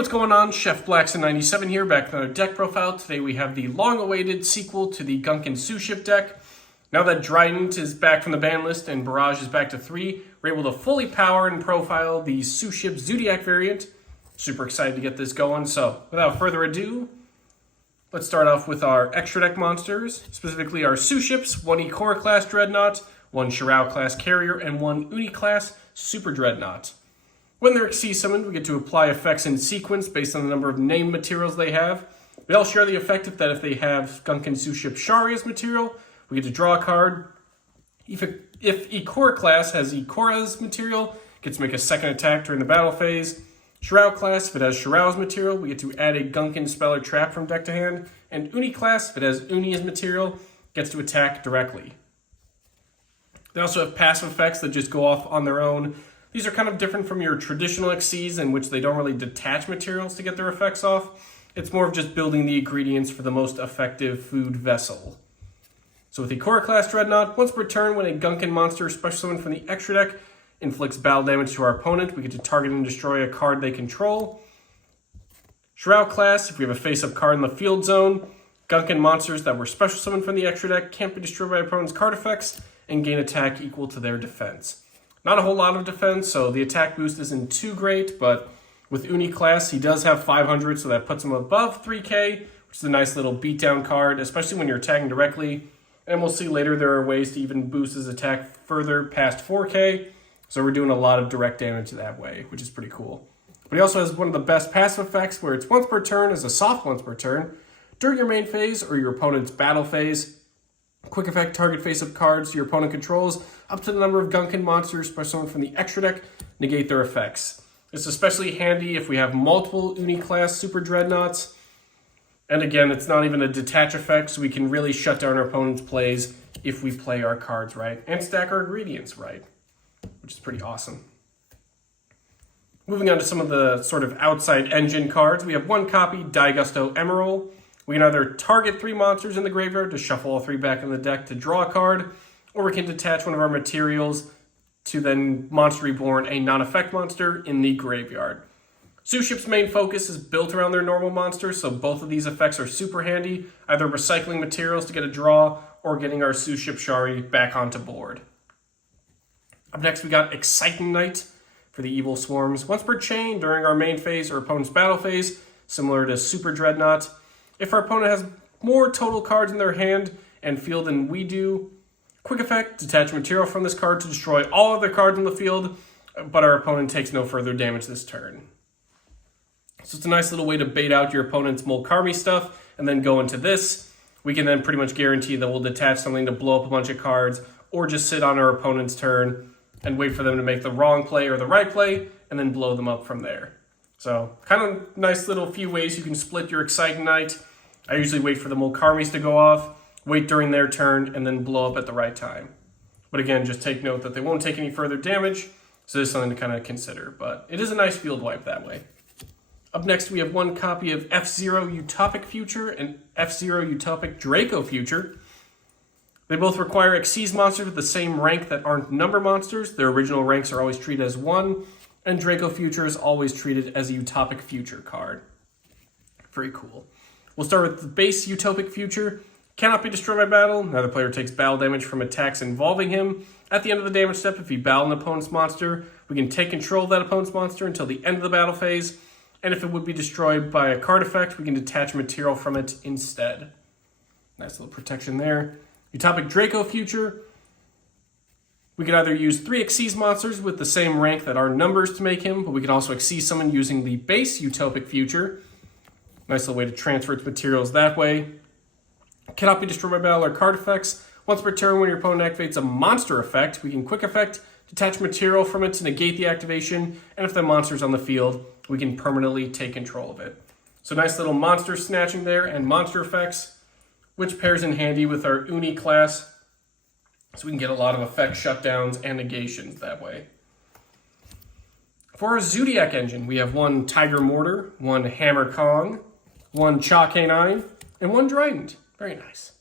what's going on? Chef Blackson97 here, back with another deck profile. Today we have the long-awaited sequel to the Gunkan Suship deck. Now that Trident is back from the ban list and Barrage is back to 3, we're able to fully power and profile the Suship Zoodiac variant. Super excited to get this going, so without further ado, let's start off with our extra deck monsters, specifically our Suships, 1 Ikora class Dreadnought, 1 Shirao class Carrier, and 1 Uni class Super Dreadnought. When they're Xyz summoned, we get to apply effects in sequence based on the number of named materials they have. They all share the effect that if they have Gunkan Suship Shari as material, we get to draw a card. If Ikora class has Ikora's material, gets to make a second attack during the battle phase. Shirao class, if it has Shirao's material, we get to add a Gunkan spell or trap from deck to hand. And Uni class, if it has Uni's material, gets to attack directly. They also have passive effects that just go off on their own. These are kind of different from your traditional Xyz in which they don't really detach materials to get their effects off. It's more of just building the ingredients for the most effective food vessel. So with Ikora class Dreadnought, once per turn when a Gunkan monster special summoned from the extra deck inflicts battle damage to our opponent, we get to target and destroy a card they control. Shirao class, if we have a face-up card in the field zone, Gunkan monsters that were special summoned from the extra deck can't be destroyed by opponent's card effects and gain attack equal to their defense. Not a whole lot of defense, so the attack boost isn't too great, but with Uni class, he does have 500, so that puts him above 3k, which is a nice little beatdown card, especially when you're attacking directly. And we'll see later there are ways to even boost his attack further past 4k, so we're doing a lot of direct damage that way, which is pretty cool. But he also has one of the best passive effects, where it's once per turn as a soft once per turn. During your main phase or your opponent's battle phase, quick effect target face-up cards your opponent controls up to the number of Gunkan monsters special summoned from the extra deck, negate their effects. It's especially handy if we have multiple Uni-class Super Dreadnoughts. And again, it's not even a detach effect, so we can really shut down our opponent's plays if we play our cards right and stack our ingredients right, which is pretty awesome. Moving on to some of the sort of outside engine cards, we have 1 copy Daigusto Emerald. We can either target 3 monsters in the graveyard to shuffle all 3 back in the deck to draw a card, or we can detach one of our materials to then Monster Reborn, a non-effect monster, in the graveyard. Suship's main focus is built around their normal monsters, so both of these effects are super handy, either recycling materials to get a draw, or getting our Suship Shari back onto board. Up next, we got Exciting Knight for the Evil Swarms. Once per chain during our main phase or opponent's battle phase, similar to Super Dreadnought. If our opponent has more total cards in their hand and field than we do, quick effect, detach material from this card to destroy all other cards in the field, but our opponent takes no further damage this turn. So it's a nice little way to bait out your opponent's Molkarmi stuff and then go into this. We can then pretty much guarantee that we'll detach something to blow up a bunch of cards or just sit on our opponent's turn and wait for them to make the wrong play or the right play and then blow them up from there. So kind of nice little few ways you can split your Exciting Knight. I usually wait for the Molkarmis to go off, wait during their turn, and then blow up at the right time. But again, just take note that they won't take any further damage, so this is something to kind of consider. But it is a nice field wipe that way. Up next, we have 1 copy of F-Zero Utopic Future and F-Zero Utopic Draco Future. They both require Xyz monsters with the same rank that aren't number monsters. Their original ranks are always treated as 1, and Draco Future is always treated as a Utopic Future card. Very cool. We'll start with the base Utopic Future. Cannot be destroyed by battle. Neither player takes battle damage from attacks involving him. At the end of the damage step, if he battled an opponent's monster, we can take control of that opponent's monster until the end of the battle phase. And if it would be destroyed by a card effect, we can detach material from it instead. Nice little protection there. Utopic Draco Future. We can either use 3 Xyz monsters with the same rank that are numbers to make him, but we can also Xyz summon using the base Utopic Future. Nice little way to transfer its materials that way. Cannot be destroyed by battle or card effects. Once per turn, when your opponent activates a monster effect, we can quick effect, detach material from it to negate the activation, and if the monster's on the field, we can permanently take control of it. So nice little monster snatching there and monster effects, which pairs in handy with our Uni class, so we can get a lot of effect shutdowns and negations that way. For our Zoodiac engine, we have 1 Tiger Mortar, 1 Hammer Kong, 1 Cha K9, and 1 Trident. Very nice.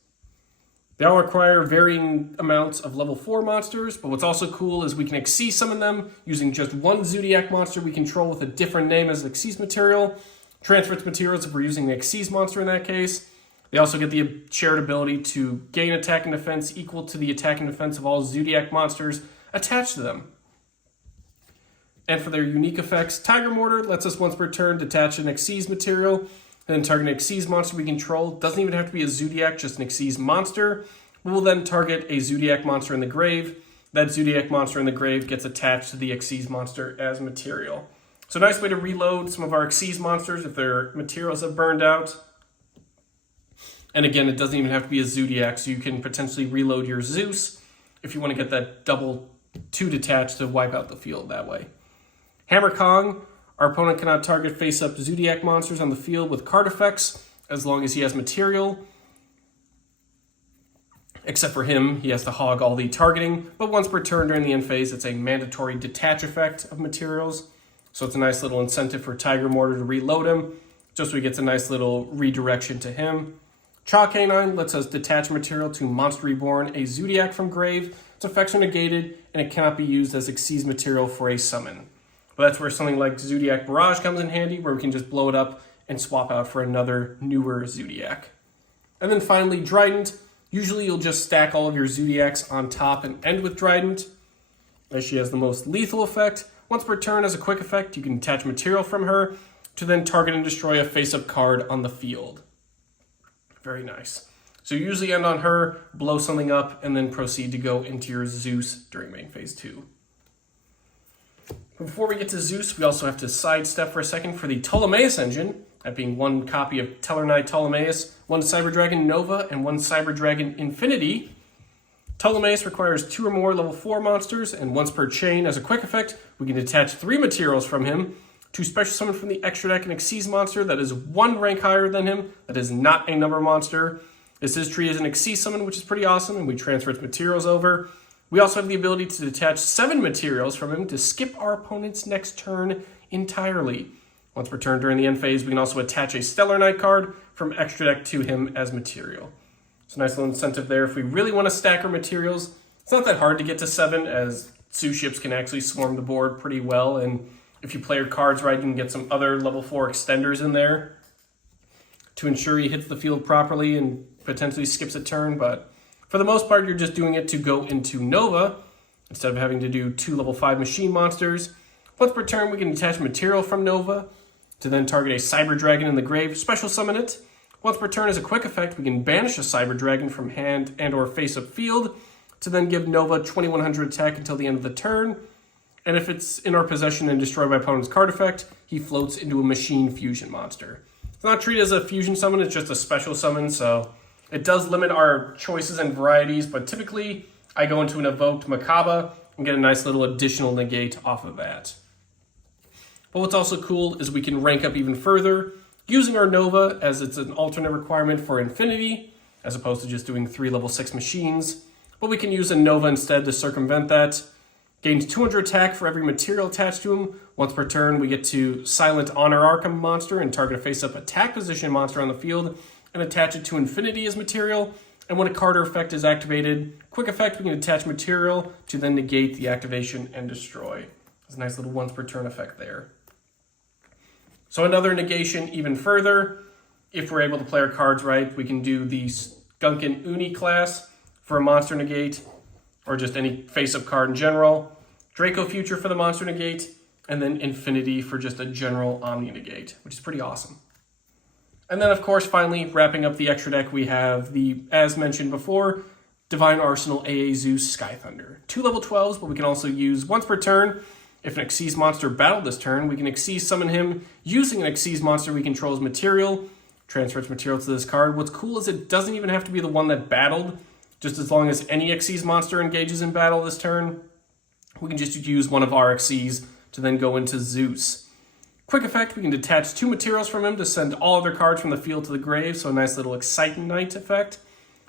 They all require varying amounts of level 4 monsters, but what's also cool is we can Xyz summon them using just one Zoodiac monster we control with a different name as an Xyz material. Transfer its materials if we're using the Xyz monster in that case. They also get the shared ability to gain attack and defense equal to the attack and defense of all Zoodiac monsters attached to them. And for their unique effects, Tiger Mortar lets us once per turn detach an Xyz material, and then target an Xyz monster we control. Doesn't even have to be a Zoodiac, just an Xyz monster. We will then target a Zoodiac monster in the grave. That Zoodiac monster in the grave gets attached to the Xyz monster as material. So a nice way to reload some of our Xyz monsters if their materials have burned out. And again, it doesn't even have to be a Zoodiac, so you can potentially reload your Zeus if you want to get that double 2 detached to wipe out the field that way. Hammer Kong, our opponent cannot target face-up Zoodiac monsters on the field with card effects as long as he has material. Except for him, he has to hog all the targeting, but once per turn during the end phase, it's a mandatory detach effect of materials. So it's a nice little incentive for Tiger Mortar to reload him, just so he gets a nice little redirection to him. Cha Canine lets us detach material to Monster Reborn, a Zoodiac from grave. Its effects are negated, and it cannot be used as Xyz material for a summon. But that's where something like Zoodiac Barrage comes in handy, where we can just blow it up and swap out for another newer Zoodiac. And then finally, Trident. Usually you'll just stack all of your Zoodiacs on top and end with Trident, as she has the most lethal effect. Once per turn, as a quick effect, you can attach material from her to then target and destroy a face-up card on the field. Very nice. So you usually end on her, blow something up, and then proceed to go into your Zeus during main phase 2. Before we get to Zeus, we also have to sidestep for a second for the Ptolemaeus engine, that being one copy of Tellarknight Ptolemaeus, one Cyber Dragon Nova, and one Cyber Dragon Infinity. Ptolemaeus requires 2 or more level 4 monsters, and once per chain, as a quick effect, we can detach 3 materials from him to special summon from the extra deck an Xyz monster that is 1 rank higher than him, that is not a number monster. This treated as an Xyz summon, which is pretty awesome, and we transfer its materials over. We also have the ability to detach 7 materials from him to skip our opponent's next turn entirely. Once per turn during the end phase, we can also attach a Stellar Knight card from extra deck to him as material. It's a nice little incentive there. If we really want to stack our materials, it's not that hard to get to 7, as Suships can actually swarm the board pretty well, and if you play your cards right, you can get some other level 4 extenders in there to ensure he hits the field properly and potentially skips a turn, but for the most part, you're just doing it to go into Nova instead of having to do 2 level 5 machine monsters. Once per turn, we can attach material from Nova to then target a Cyber Dragon in the grave, special summon it. Once per turn, as a quick effect, we can banish a Cyber Dragon from hand and or face-up field to then give Nova 2100 attack until the end of the turn. And if it's in our possession and destroyed by opponent's card effect, he floats into a machine fusion monster. It's not treated as a fusion summon, it's just a special summon, so it does limit our choices and varieties, but typically I go into an evoked Makaba and get a nice little additional negate off of that. But what's also cool is we can rank up even further using our Nova, as it's an alternate requirement for Infinity, as opposed to just doing 3 level 6 machines. But we can use a Nova instead to circumvent that. Gains 200 attack for every material attached to him. Once per turn, we get to Silent Honor Arkham monster and target a face-up attack position monster on the field and attach it to Infinity as material. And when a card or effect is activated, quick effect, we can attach material to then negate the activation and destroy. It's a nice little once per turn effect there. So another negation even further. If we're able to play our cards right, we can do the Gunkan Uni class for a monster negate, or just any face-up card in general. Draco Future for the monster negate, and then Infinity for just a general Omni negate, which is pretty awesome. And then, of course, finally, wrapping up the extra deck, we have the, as mentioned before, Divine Arsenal AA Zeus Sky Thunder. 2 level 12s, but we can also use once per turn. If an Xyz monster battled this turn, we can Xyz summon him using an Xyz monster we control as material. Transfer its material to this card. What's cool is it doesn't even have to be the one that battled. Just as long as any Xyz monster engages in battle this turn, we can just use one of our Xyz to then go into Zeus. Quick effect, we can detach 2 materials from him to send all other cards from the field to the grave, so a nice little Exciting Knight effect.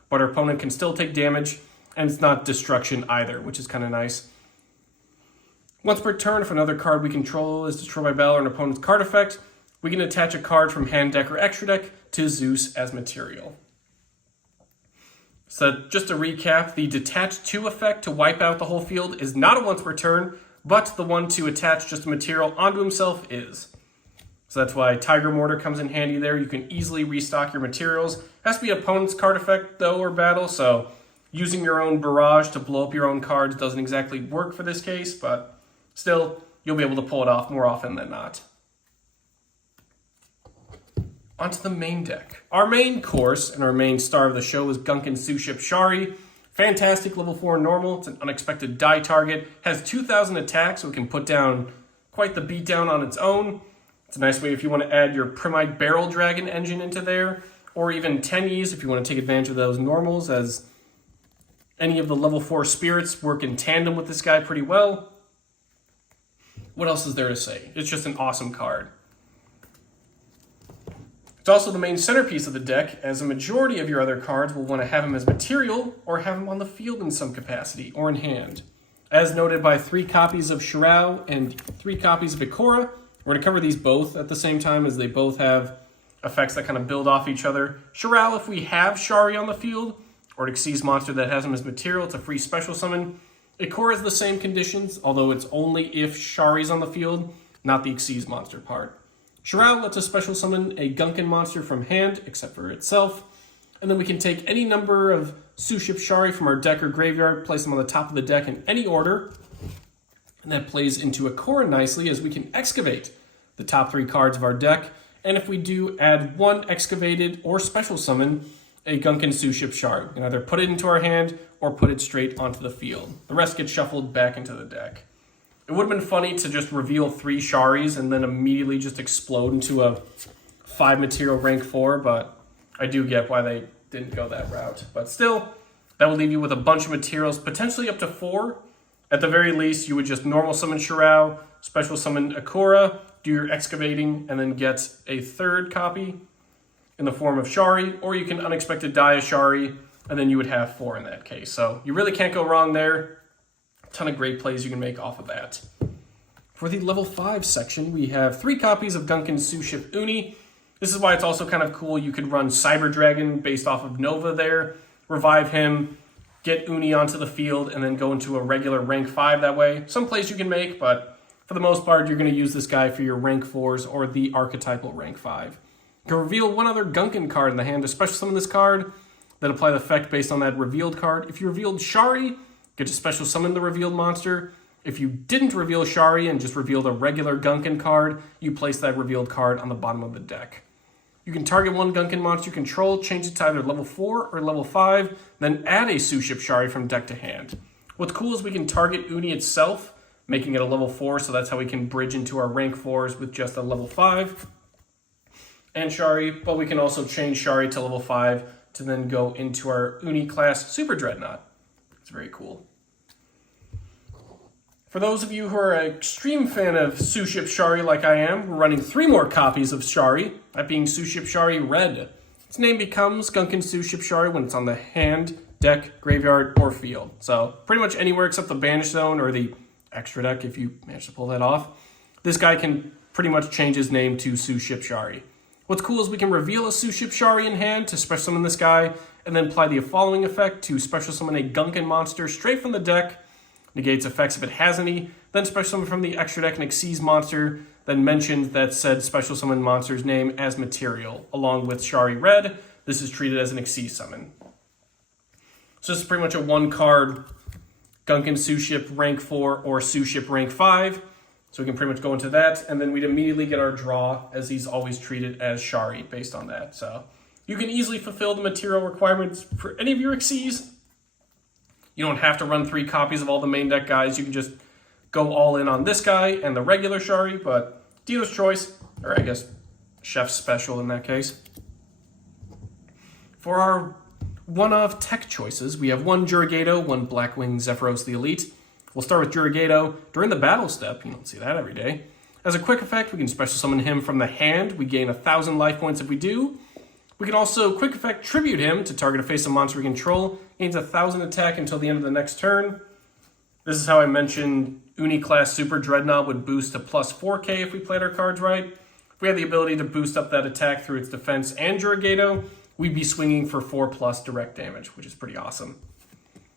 But our opponent can still take damage, and it's not destruction either, which is kind of nice. Once per turn, if another card we control is destroyed by battle or an opponent's card effect, we can attach a card from hand deck or extra deck to Zeus as material. So just to recap, the detach 2 effect to wipe out the whole field is not a once per turn, but the one to attach just a material onto himself is. So that's why Tiger Mortar comes in handy there. You can easily restock your materials. It has to be opponent's card effect though, or battle, so using your own barrage to blow up your own cards doesn't exactly work for this case, but still, you'll be able to pull it off more often than not. Onto the main deck. Our main course and our main star of the show is Gunkan Suship Shari. Fantastic level 4 normal. It's an unexpected die target. Has 2,000 attacks, so it can put down quite the beatdown on its own. It's a nice way if you want to add your Primite Barrel Dragon engine into there, or even Tennies if you want to take advantage of those normals, as any of the level 4 spirits work in tandem with this guy pretty well. What else is there to say? It's just an awesome card. It's also the main centerpiece of the deck, as a majority of your other cards will want to have him as material or have him on the field in some capacity or in hand. As noted by 3 copies of Shirao and 3 copies of Ikora, we're going to cover these both at the same time as they both have effects that kind of build off each other. Shirao, if we have Shari on the field, or an Xyz monster that has him as material, it's a free special summon. Ikora has the same conditions, although it's only if Shari's on the field, not the Xyz monster part. Shirao lets us special summon a Gunkan monster from hand, except for itself, and then we can take any number of Suship Shari from our deck or graveyard, place them on the top of the deck in any order, and that plays into Ikora nicely as we can excavate the top 3 cards of our deck, and if we do, add 1 excavated or special summon a Gunkan Suship Shari. We can either put it into our hand or put it straight onto the field. The rest gets shuffled back into the deck. It would have been funny to just reveal 3 Sharis and then immediately just explode into a 5 material rank 4, but I do get why they didn't go that route. But still, that would leave you with a bunch of materials, potentially up to 4. At the very least, you would just normal summon Shirao, special summon Ikora, do your excavating, and then get a 3rd copy in the form of Shari, or you can unexpected die a Shari, and then you would have 4 in that case. So you really can't go wrong there. Ton of great plays you can make off of that. For the level 5 section, we have 3 copies of Gunkan Suship Uni. This is why it's also kind of cool. You could run Cyber Dragon based off of Nova there, revive him, get Uni onto the field, and then go into a regular rank 5 that way. Some plays you can make, but for the most part, you're going to use this guy for your rank 4s or the archetypal rank 5. You can reveal 1 other Gunkan card in the hand to special summon this card, then apply the effect based on that revealed card. If you revealed Shari, get to special summon the revealed monster. If you didn't reveal Shari and just revealed a regular Gunkan card, you place that revealed card on the bottom of the deck. You can target 1 Gunkan monster you control, change it to either level 4 or level 5, then add a Suship Shari from deck to hand. What's cool is we can target Uni itself, making it a level 4, so that's how we can bridge into our rank 4s with just a level 5 and Shari, but we can also change Shari to level 5 to then go into our Uni class Super Dreadnought. It's very cool. For those of you who are an extreme fan of Suship Shari like I am, we're running 3 more copies of Shari, that being Suship Shari Red. Its name becomes Gunkan Suship Shari when it's on the hand, deck, graveyard, or field. So pretty much anywhere except the Banish Zone or the extra deck if you manage to pull that off. This guy can pretty much change his name to Suship Shari. What's cool is we can reveal a Suship Shari in hand to special summon this guy, and then apply the following effect to special summon a Gunkan monster straight from the deck, negates effects if it has any, then special summon from the extra deck an Xyz monster, then mentions that said special summon monster's name as material. Along with Shari Red, this is treated as an Xyz summon. So this is pretty much a 1-card Gunkan Suship rank 4 or Suship rank 5. So we can pretty much go into that, and then we'd immediately get our draw, as he's always treated as Shari based on that. So you can easily fulfill the material requirements for any of your Xyz. You don't have to run 3 copies of all the main deck guys. You can just go all in on this guy and the regular Shari, but dealer's choice, or I guess chef's special in that case. For our one-off tech choices, we have 1 YuGiOh, 1 Blackwing Zephyros the Elite. We'll start with YuGiOh. During the battle step, you don't see that every day. As a quick effect, we can special summon him from the hand. We gain 1,000 life points if we do. We can also quick effect tribute him to target a face-up monster we control. Gains 1,000 attack until the end of the next turn. This is how I mentioned Uni class Super Dreadnought would boost to plus 4k if we played our cards right. If we had the ability to boost up that attack through its defense and YuGiOh, we'd be swinging for 4+ direct damage, which is pretty awesome.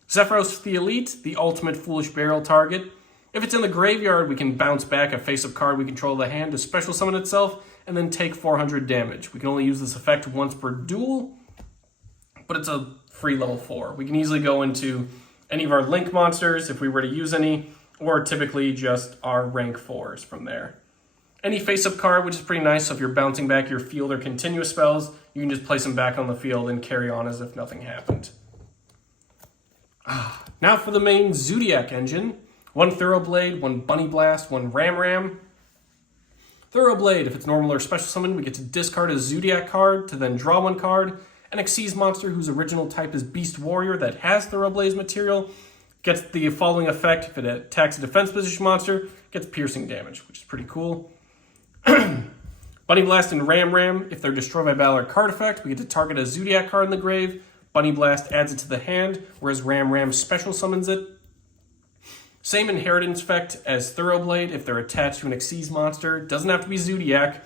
Zephyros the Elite, the ultimate Foolish Burial target. If it's in the graveyard, we can bounce back a face-up card we control the hand to special summon itself, and then take 400 damage. We can only use this effect once per duel, but it's a free level 4. We can easily go into any of our Link monsters if we were to use any, or typically just our rank 4s from there. Any face-up card, which is pretty nice, so if you're bouncing back your field or continuous spells, you can just place them back on the field and carry on as if nothing happened. Now for the main Zoodiac engine. 1 Thoroughblade, 1 Bunny Blast, 1 Ram. Thoroughblade, if it's normal or special summon, we get to discard a Zoodiac card to then draw 1 card. An Xyz monster whose original type is Beast Warrior that has Thoroughblade's material gets the following effect. If it attacks a defense position monster, gets piercing damage, which is pretty cool. Bunny Blast and Ram, if they're destroyed by battle or card effect, we get to target a Zoodiac card in the grave. Bunny Blast adds it to the hand, whereas Ram special summons it. Same inheritance effect as Thoroughblade if they're attached to an Xyz monster. Doesn't have to be Zoodiac.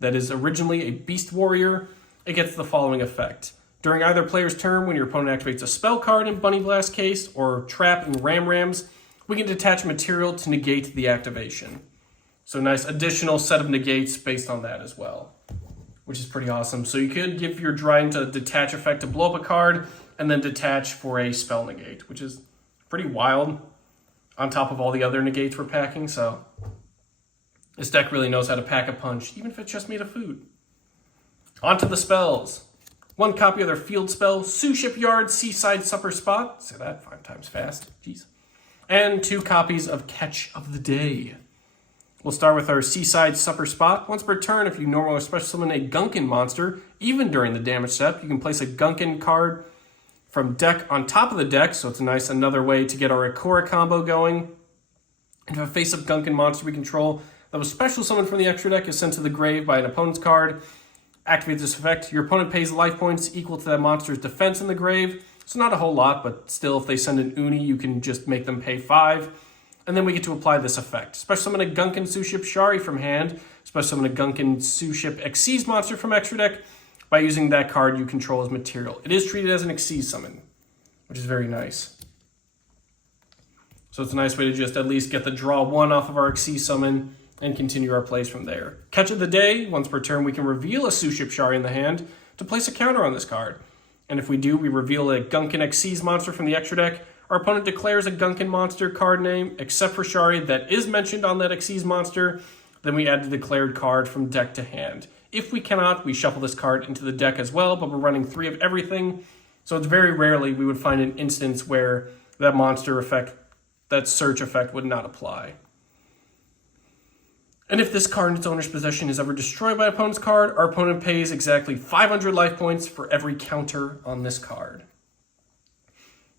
That is originally a Beast Warrior. It gets the following effect. During either player's turn, when your opponent activates a spell card in Bunny Blast case, or trap in Rams, we can detach material to negate the activation. So nice additional set of negates based on that as well, which is pretty awesome. So you could give your Dryden a detach effect to blow up a card, and then detach for a spell negate, which is pretty wild on top of all the other negates we're packing. So this deck really knows how to pack a punch, even if it's just made of food. On to the spells. 1 copy of their field spell, Suship Yard, Seaside Supper Spot. Say that 5 times fast. Jeez. And 2 copies of Catch of the Day. We'll start with our Seaside Supper Spot. Once per turn, if you normally or special summon a Gunkan monster, even during the damage step, you can place a Gunkan card from deck on top of the deck, so it's a nice another way to get our Ikora combo going. And if a face-up Gunkan monster we control that was special summoned from the extra deck is sent to the grave by an opponent's card, activate this effect. Your opponent pays life points equal to that monster's defense in the grave. So not a whole lot, but still if they send an Uni, you can just make them pay 5. And then we get to apply this effect. Special summon a Gunkan Suship Shari from hand. Special summon a Gunkan Suship Xyz monster from extra deck by using that card you control as material. It is treated as an Xyz summon, which is very nice. So it's a nice way to just at least get the draw 1 off of our Xyz summon and continue our plays from there. Catch of the Day. Once per turn, we can reveal a Suship Shari in the hand to place a counter on this card. And if we do, we reveal a Gunkan Xyz monster from the extra deck. Our opponent declares a Gunkan monster card name, except for Shari, that is mentioned on that Xyz monster. Then we add the declared card from deck to hand. If we cannot, we shuffle this card into the deck as well, but we're running 3 of everything. So it's very rarely we would find an instance where that monster effect, that search effect would not apply. And if this card in its owner's possession is ever destroyed by opponent's card, our opponent pays exactly 500 life points for every counter on this card.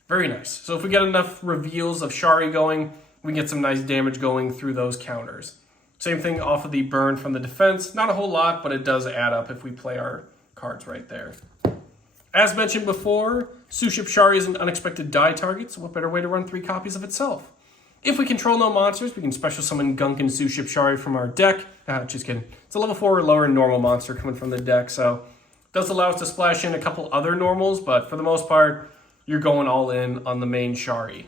Very nice. So if we get enough reveals of Shari going, we get some nice damage going through those counters. Same thing off of the burn from the defense. Not a whole lot, but it does add up if we play our cards right there. As mentioned before, Suship Shari is an unexpected die target, so what better way to run 3 copies of itself? If we control no monsters, we can special summon Gunkan Suship Shari from our deck. Just kidding. It's a level 4 or lower normal monster coming from the deck, so it does allow us to splash in a couple other normals, but for the most part, you're going all in on the main Shari.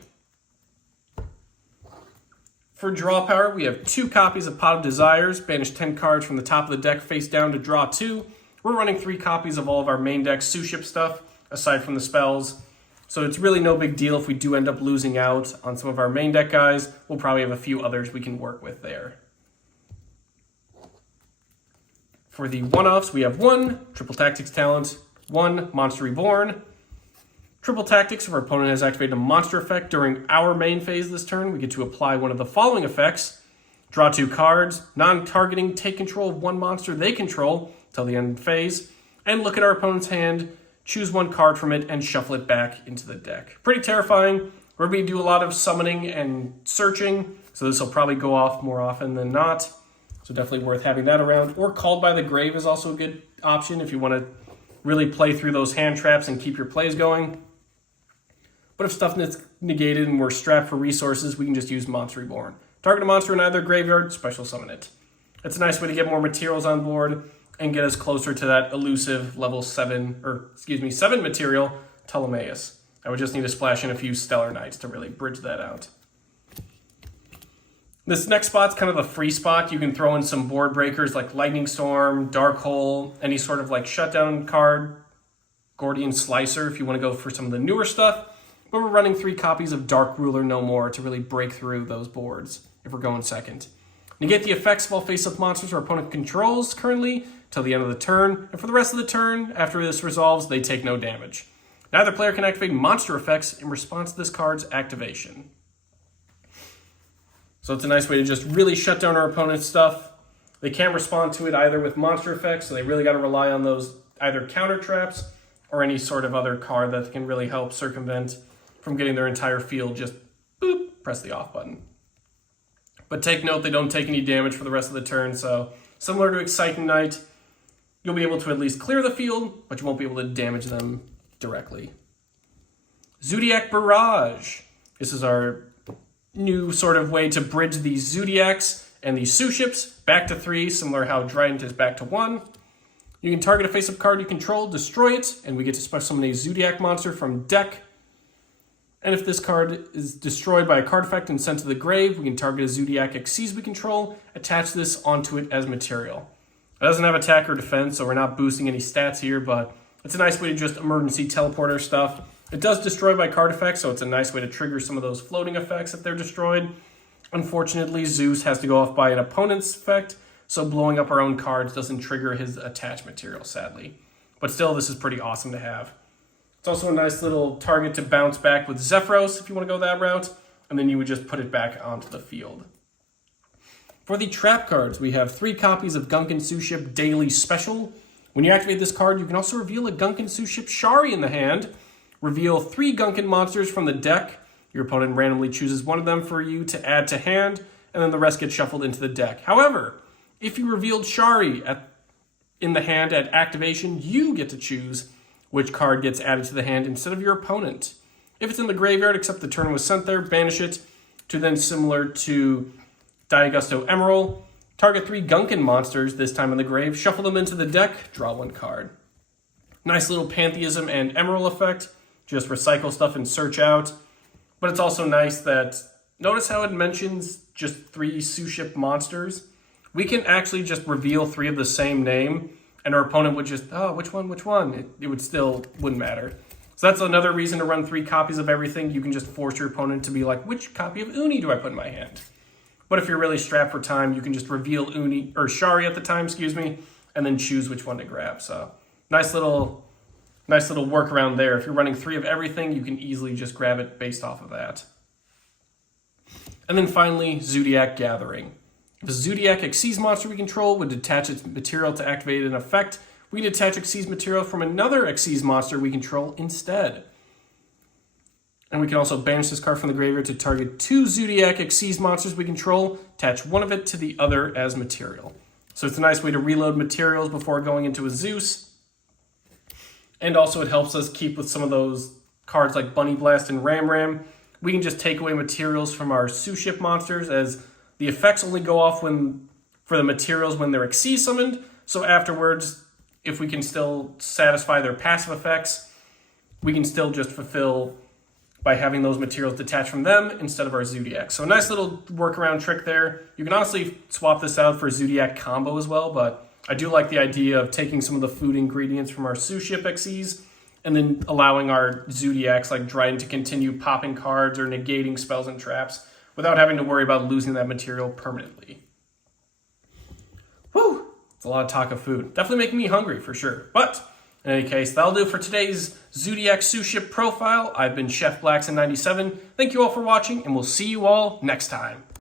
For draw power, we have 2 copies of Pot of Desires. Banish 10 cards from the top of the deck face down to draw 2. We're running 3 copies of all of our main deck Suship stuff, aside from the spells. So it's really no big deal if we do end up losing out on some of our main deck guys. We'll probably have a few others we can work with there. For the one-offs, we have 1 Triple Tactics talent, 1 Monster Reborn. Triple Tactics, if our opponent has activated a monster effect during our main phase this turn, we get to apply one of the following effects. Draw 2 cards, non-targeting, take control of 1 monster they control till the end of phase, and look at our opponent's hand, choose 1 card from it, and shuffle it back into the deck. Pretty terrifying. We're going to do a lot of summoning and searching, so this will probably go off more often than not. So definitely worth having that around. Or Called by the Grave is also a good option if you want to really play through those hand traps and keep your plays going. But if stuff gets negated and we're strapped for resources, we can just use Monster Reborn. Target a monster in either graveyard, special summon it. It's a nice way to get more materials on board and get us closer to that elusive level 7 material, Ptolemaeus. I would just need to splash in a few Stellar Knights to really bridge that out. This next spot's kind of a free spot. You can throw in some board breakers like Lightning Storm, Dark Hole, any sort of like shutdown card, Gordian Slicer if you want to go for some of the newer stuff. But we're running 3 copies of Dark Ruler No More to really break through those boards if we're going second. Negate the effects of all face-up monsters our opponent controls currently till the end of the turn, and for the rest of the turn, after this resolves, they take no damage. Neither player can activate monster effects in response to this card's activation. So it's a nice way to just really shut down our opponent's stuff. They can't respond to it either with monster effects, so they really got to rely on those either counter traps or any sort of other card that can really help circumvent from getting their entire field. Just boop, press the off button. But take note, they don't take any damage for the rest of the turn, so similar to Exciting Knight, you'll be able to at least clear the field, but you won't be able to damage them directly. Zoodiac Barrage. This is our new sort of way to bridge the Zoodiacs and the Suships back to 3, similar how Trident is back to 1. You can target a face-up card you control, destroy it, and we get to special summon a Zoodiac monster from deck. And if this card is destroyed by a card effect and sent to the grave, we can target a Zoodiac Xyz we control, attach this onto it as material. It doesn't have attack or defense, so we're not boosting any stats here, but it's a nice way to just emergency teleporter stuff. It does destroy by card effects, so it's a nice way to trigger some of those floating effects if they're destroyed. Unfortunately, Zeus has to go off by an opponent's effect, so blowing up our own cards doesn't trigger his attach material, sadly. But still, this is pretty awesome to have. It's also a nice little target to bounce back with Zephyros if you want to go that route, and then you would just put it back onto the field. For the trap cards, we have 3 copies of Gunkan Suship Daily Special. When you activate this card, you can also reveal a Gunkan Suship Shari in the hand. Reveal 3 Gunkan monsters from the deck. Your opponent randomly chooses one of them for you to add to hand, and then the rest get shuffled into the deck. However, if you revealed Shari in the hand at activation, you get to choose which card gets added to the hand instead of your opponent. If it's in the graveyard, except the turn was sent there, banish it to then, similar to Diagusto Emerald, target 3 Gunkan monsters, this time in the grave, shuffle them into the deck, draw 1 card. Nice little Pantheism and Emerald effect. Just recycle stuff and search out. But it's also nice that, notice how it mentions just 3 Suship monsters? We can actually just reveal 3 of the same name, and our opponent would just, oh, which one? It would still, wouldn't matter. So that's another reason to run 3 copies of everything. You can just force your opponent to be like, which copy of Uni do I put in my hand? But if you're really strapped for time, you can just reveal Uni, or Shari at the time, and then choose which one to grab. So nice little workaround there. If you're running 3 of everything, you can easily just grab it based off of that. And then finally, Zoodiac Gathering. If a Zoodiac Xyz monster we control would detach its material to activate an effect, we can detach Xyz material from another Xyz monster we control instead. And we can also banish this card from the graveyard to target 2 Zoodiac Xyz monsters we control, attach one of it to the other as material. So it's a nice way to reload materials before going into a Zeus. And also it helps us keep with some of those cards like Bunny Blast and Ram Ram. We can just take away materials from our Suship monsters, as the effects only go off for the materials when they're Xyz summoned. So afterwards, if we can still satisfy their passive effects, we can still just fulfill by having those materials detached from them instead of our Zoodiac. So a nice little workaround trick there. You can honestly swap this out for Zoodiac combo as well, but I do like the idea of taking some of the food ingredients from our Suship Xyz and then allowing our Zoodiacs like Dryden to continue popping cards or negating spells and traps without having to worry about losing that material permanently. Whew! It's a lot of talk of food. Definitely making me hungry for sure. But in any case, that'll do for today's Zoodiac Suship profile. I've been Chef Blackson97. Thank you all for watching, and we'll see you all next time.